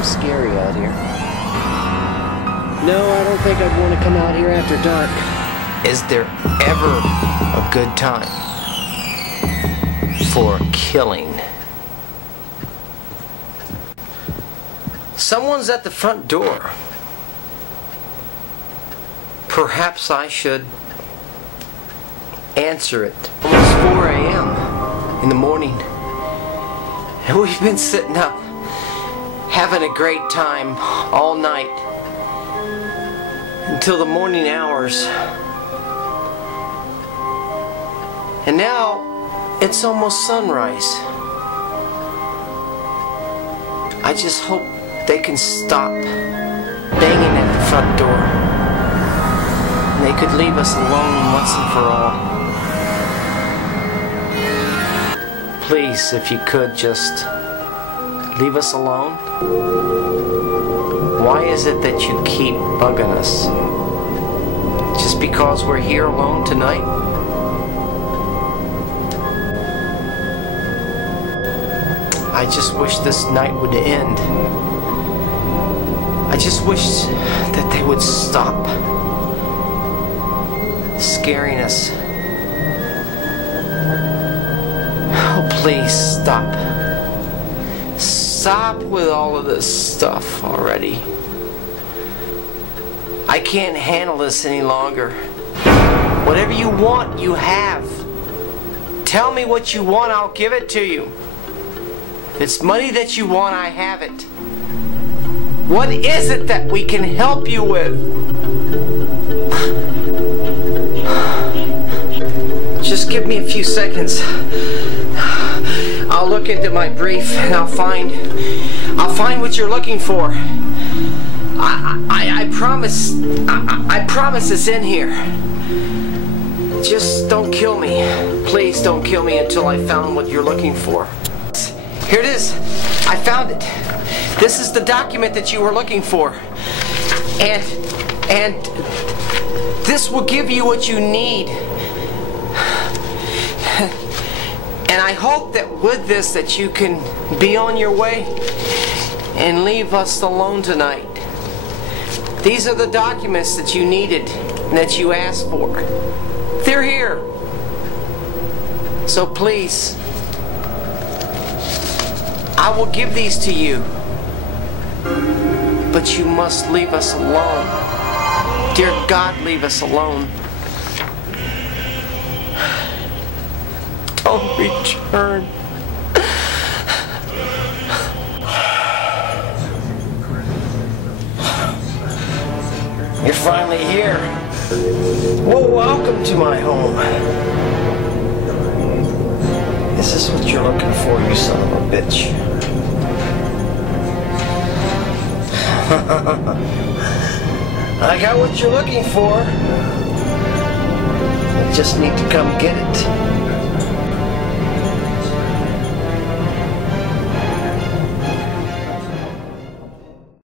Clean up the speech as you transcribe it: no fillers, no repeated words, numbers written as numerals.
damn scary out here. No, I don't think I'd want to come out here after dark. Is there ever a good time for killing? Someone's at the front door. Perhaps I should answer it. Almost 4 a.m. in the morning. And we've been sitting up, having a great time all night until the morning hours. And now it's almost sunrise. I just hope they can stop banging at the front door. And they could leave us alone once and for all. Please, if you could, just leave us alone. Why is it that you keep bugging us? Just because we're here alone tonight? I just wish this night would end. I just wish that they would stop scaring us. Oh, please stop. Stop with all of this stuff already. I can't handle this any longer. Whatever you want, you have. Tell me what you want, I'll give it to you. If it's money that you want, I have it. What is it that we can help you with? Just give me a few seconds. I'll look into my brief and I'll find what you're looking for. I promise. I promise it's in here. Just don't kill me. Please don't kill me until I found what you're looking for. Here it is. I found it. This is the document that you were looking for. And this will give you what you need. And I hope that with this that you can be on your way and leave us alone tonight. These are the documents that you needed and that you asked for. They're here. So please, I will give these to you. But you must leave us alone. Dear God, leave us alone. Don't return. You're finally here. Well, welcome to my home. Is this what you're looking for, you son of a bitch? I got what you're looking for. You just need to come get it.